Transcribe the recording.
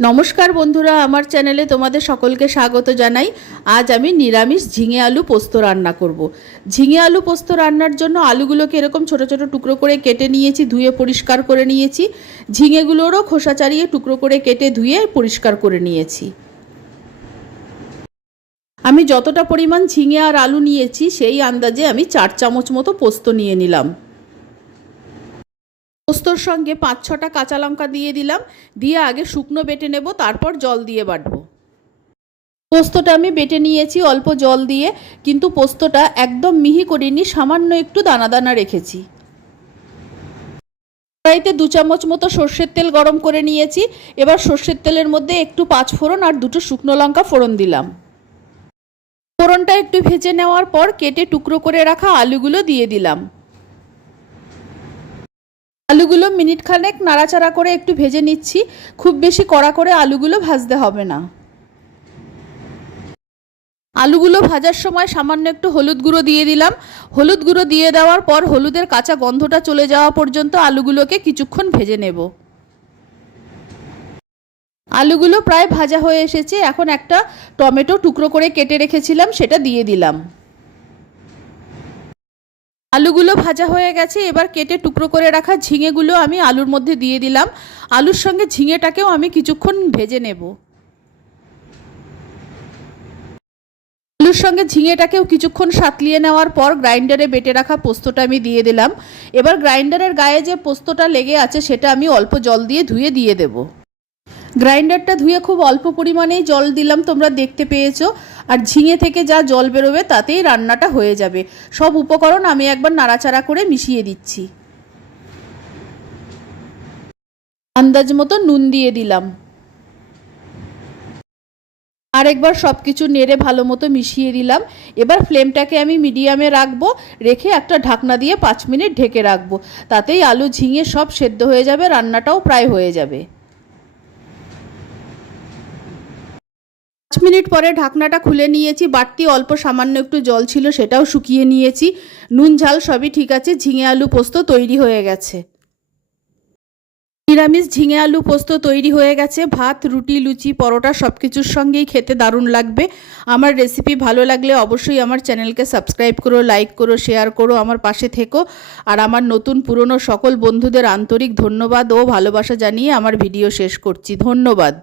নমস্কার বন্ধুরা, আমার চ্যানেলে তোমাদের সকলকে স্বাগত জানাই। আজ আমি নিরামিষ ঝিঙে আলু পোস্ত রান্না করব। ঝিঙে আলু পোস্ত রান্নার জন্য আলুগুলোকে এরকম ছোট ছোট টুকরো করে কেটে নিয়েছি, ধুয়ে পরিষ্কার করে নিয়েছি। ঝিঙেগুলোরও খোসা ছাড়িয়ে টুকরো করে কেটে ধুয়ে পরিষ্কার করে নিয়েছি। আমি যতটা পরিমাণ ঝিঙে আর আলু নিয়েছি সেই আন্দাজে আমি 4 চামচ মতো পোস্ত নিয়ে নিলাম। পোস্তর সঙ্গে 5-6টা কাঁচা লঙ্কা দিয়ে দিলাম, দিয়ে আগে শুকনো বেটে নেব, তারপর জল দিয়ে বাটবো। পোস্তটা আমি বেটে নিয়েছি অল্প জল দিয়ে, কিন্তু পোস্তটা একদম মিহি করিনি, সামান্য একটু দানা দানা রেখেছি। কড়াইতে 2 চামচ মতো সর্ষের তেল গরম করে নিয়েছি। এবার সর্ষের তেলের মধ্যে একটু 5 ফোড়ন আর 2টো শুকনো লঙ্কা ফোড়ন দিলাম। ফোড়নটা একটু ভেজে নেওয়ার পর কেটে টুকরো করে রাখা আলুগুলো দিয়ে দিলাম। আলুগুলো মিনিট খানেক নাড়াচাড়া করে একটু ভেজে নিচ্ছি। খুব বেশি কড়া করে আলুগুলো ভাজতে হবে না। আলুগুলো ভাজার সময় সামান্য একটু হলুদ গুঁড়ো দিয়ে দিলাম। হলুদ গুঁড়ো দিয়ে দেওয়ার পর হলুদের কাঁচা গন্ধটা চলে যাওয়া পর্যন্ত আলুগুলোকে কিছুক্ষণ ভেজে নেব। আলুগুলো প্রায় ভাজা হয়ে এসেছে। এখন একটা টমেটো টুকরো করে কেটে রেখেছিলাম, সেটা দিয়ে দিলাম। আলুগুলো ভাজা হয়ে গেছে। এবার কেটে টুকরো করে রাখা ঝিঙেগুলো আমি আলুর মধ্যে দিয়ে দিলাম। আলুর সঙ্গে ঝিঙেটাকেও আমি কিছুক্ষণ ভেজে নেব। আলুর সঙ্গে ঝিঙেটাকেও কিছুক্ষণ সাঁতলিয়ে নেওয়ার পর গ্রাইন্ডারে বেটে রাখা পোস্তটা আমি দিয়ে দিলাম। এবার গ্রাইন্ডারের গায়ে যে পোস্তটা লেগে আছে সেটা আমি অল্প জল দিয়ে ধুয়ে দিয়ে দেব। গ্রাইন্ডারটা ধুয়ে খুব অল্প পরিমাণেই জল দিলাম, তোমরা দেখতে পেয়েছো। আর ঝিঙে থেকে যা জল বেরোবে তাতেই রান্নাটা হয়ে যাবে। সব উপকরণ আমি একবার নাড়াচাড়া করে মিশিয়ে দিচ্ছি। আন্দাজ মতো নুন দিয়ে দিলাম। আরেকবার সব কিছু নেড়ে ভালো মতো মিশিয়ে দিলাম। এবার ফ্লেমটাকে আমি মিডিয়ামে রাখবো, রেখে একটা ঢাকনা দিয়ে 5 মিনিট ঢেকে রাখবো। তাতেই আলু ঝিঙে সব সেদ্ধ হয়ে যাবে, রান্নাটাও প্রায় হয়ে যাবে। 5 মিনিট পরে ঢাকনাটা খুলে নিয়েছি। বাড়তি অল্প সামান্য একটু জল ছিল, সেটাও শুকিয়ে নিয়েছি। নুন ঝাল সবই ঠিক আছে। ঝিঙে আলু পোস্ত তৈরি হয়ে গেছে। নিরামিষ ঝিঙে আলু পোস্ত তৈরি হয়ে গেছে। ভাত, রুটি, লুচি, পরোটা সব কিছুর সঙ্গেই খেতে দারুণ লাগবে। আমার রেসিপি ভালো লাগলে অবশ্যই আমার চ্যানেলকে সাবস্ক্রাইব করো, লাইক করো, শেয়ার করো, আমার পাশে থেকো। আর আমার নতুন পুরনো সকল বন্ধুদের আন্তরিক ধন্যবাদ ও ভালোবাসা জানিয়ে আমার ভিডিও শেষ করছি। ধন্যবাদ।